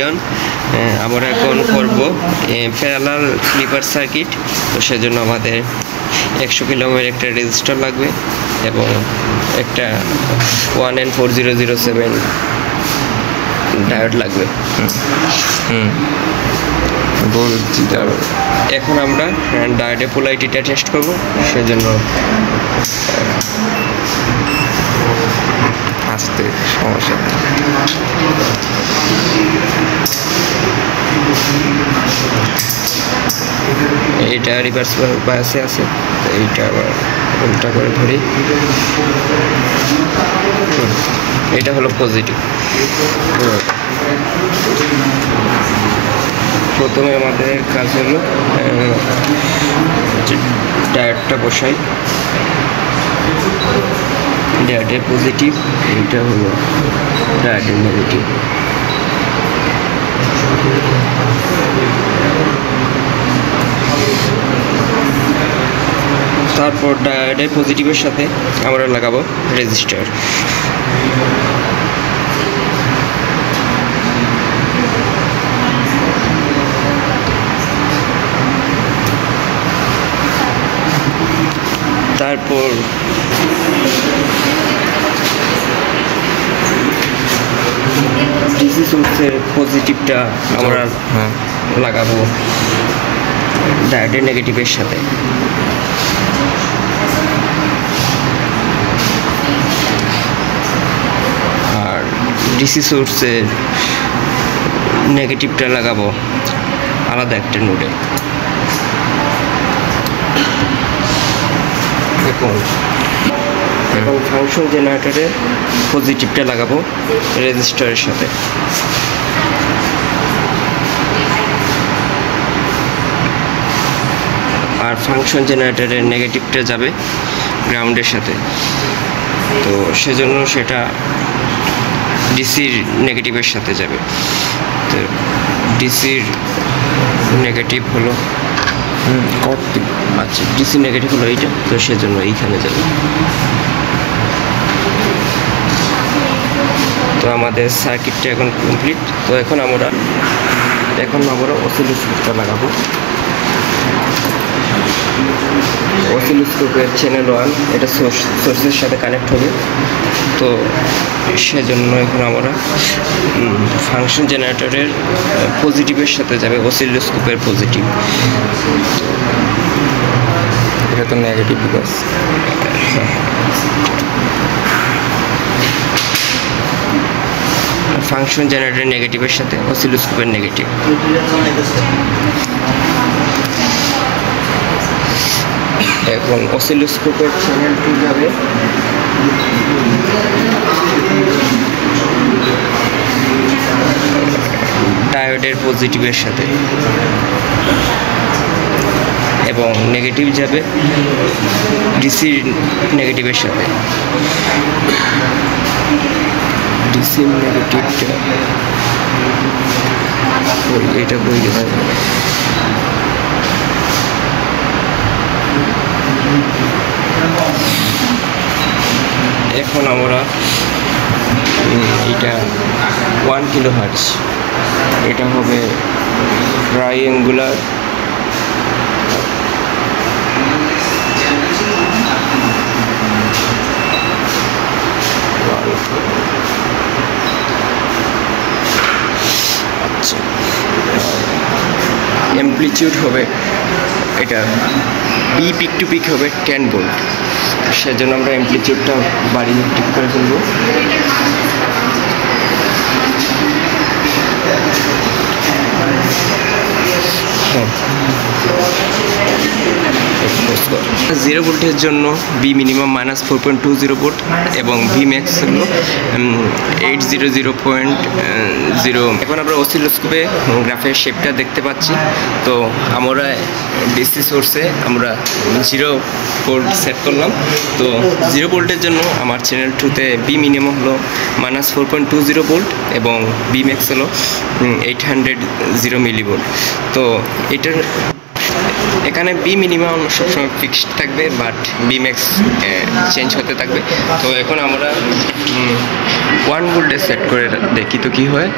Everyone, আমরা এখন করব প্যারালাল ফ্লিপার সার্কিট। তো সেজন্য আমাদের 100 কিলো ওহমের একটা রেজিস্টার লাগবে এবং একটা 1N4007 ডায়োড লাগবে। এখন আমরা ডায়োডের পোলারিটিটা টেস্ট করব, সেজন্য আসতে সমস্যা। এইটা রিভার্স বায়াসে আছে, এইটা আবার উল্টা করে ধরি। এটা হলো পজিটিভ। প্রথমে আমাদের কাজ হলো ডায়োডটা বসাই। ডায়োডের পজিটিভ, এইটা হলো ডায়োডের নেগেটিভ। তারপর ডায়োডের পজিটিভের সাথে আমরা লাগাবো রেজিস্টার। তারপর ডিসি সোর্সের পজিটিভটা আমরা লাগাবো ডায়োডের নেগেটিভের সাথে। আর ডিসি সোর্সের নেগেটিভটা লাগাবো আলাদা একটা নোডে। এখন ফাংশন জেনারেটরের পজিটিভটা লাগাবো রেজিস্টারের সাথে। আর ফাংশন জেনারেটরের নেগেটিভটা যাবে গ্রাউন্ডের সাথে, তো সেজন্য সেটা ডিসির নেগেটিভের সাথে যাবে। তো ডিসির নেগেটিভ হলো আচ্ছা, ডিসি নেগেটিভ হলো এইটা, তো সেজন্য এইখানে যাবে। তো আমাদের সার্কিটটা এখন কমপ্লিট। তো এখন আমরা অসিলোস্কোপটা লাগাবো। অসিলোস্কোপের চ্যানেল 1 এটা সোর্সের সাথে কানেক্ট হবে। তো সেজন্য এখন আমরা ফাংশন জেনারেটরের পজিটিভের সাথে যাবে অসিলোস্কোপের পজিটিভ। এটা তো নেগেটিভ বিকজ ফাংশন জেনারেটরের নেগেটিভের সাথে অসিলোস্কোপের নেগেটিভ। এখন অসিলোস্কোপের চ্যানেল 2 যাবে ডায়োডের পজিটিভের সাথে এবং নেগেটিভ যাবে ডিসির নেগেটিভের সাথে। ডিসির নেগেটিভটা এটা বই গেছে। এখন আমরা এটা 1 কিলো হার্টজ, এটা হবে ট্রাইঅ্যাঙ্গুলার আচ্ছা, অ্যামপ্লিটিউড হবে এটা বি পিক টু পিক হবে 10 ভোল্ট। সেজন্য আমরা অ্যামপ্লিটিউডটা বাড়িয়ে ঠিক করে ফেলবো। জিরো ভোল্টের জন্য বি মিনিমাম -4.20 ভোল্ট এবং ভি ম্যাক্স হলো 800.0। এখন আমরা অসিলোস্কোপে গ্রাফের শেপটা দেখতে পাচ্ছি। তো আমরা ডিসি সোর্সে আমরা 0 ভোল্ট সেট করলাম। তো 0 ভোল্টের জন্য আমার চ্যানেল 2তে বি মিনিমাম হলো -4.20 ভোল্ট এবং বি ম্যাক্স হলো 800 মিলিভোল্ট। তো এটার এখানে বি মিনিমাম সবসময় ফিক্সড থাকবে, বাট বি ম্যাক্স চেঞ্জ হতে থাকবে। তো এখন আমরা 1 ভোল্টে সেট করে দেখি তো কি হয়।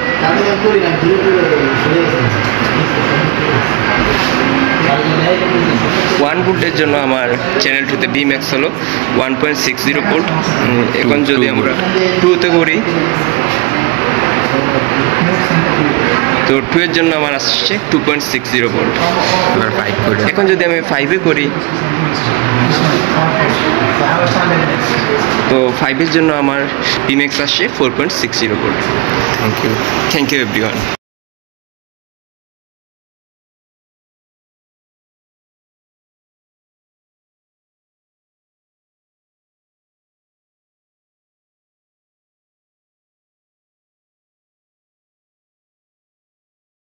1 ভোল্টের জন্য আমার চ্যানেল 2তে বি ম্যাক্স হলো 1.60 ভোল্ট। এখন যদি আমরা 2তে করি তো 2 এর জন্য আমার আসছে 2.60 ভোল্ট। এবার 5 করে এখন যদি আমি 5-এ করি তো 5 এর জন্য আমার বি ম্যাক্স আসছে 4.60 volt. Thank you thank you everyone.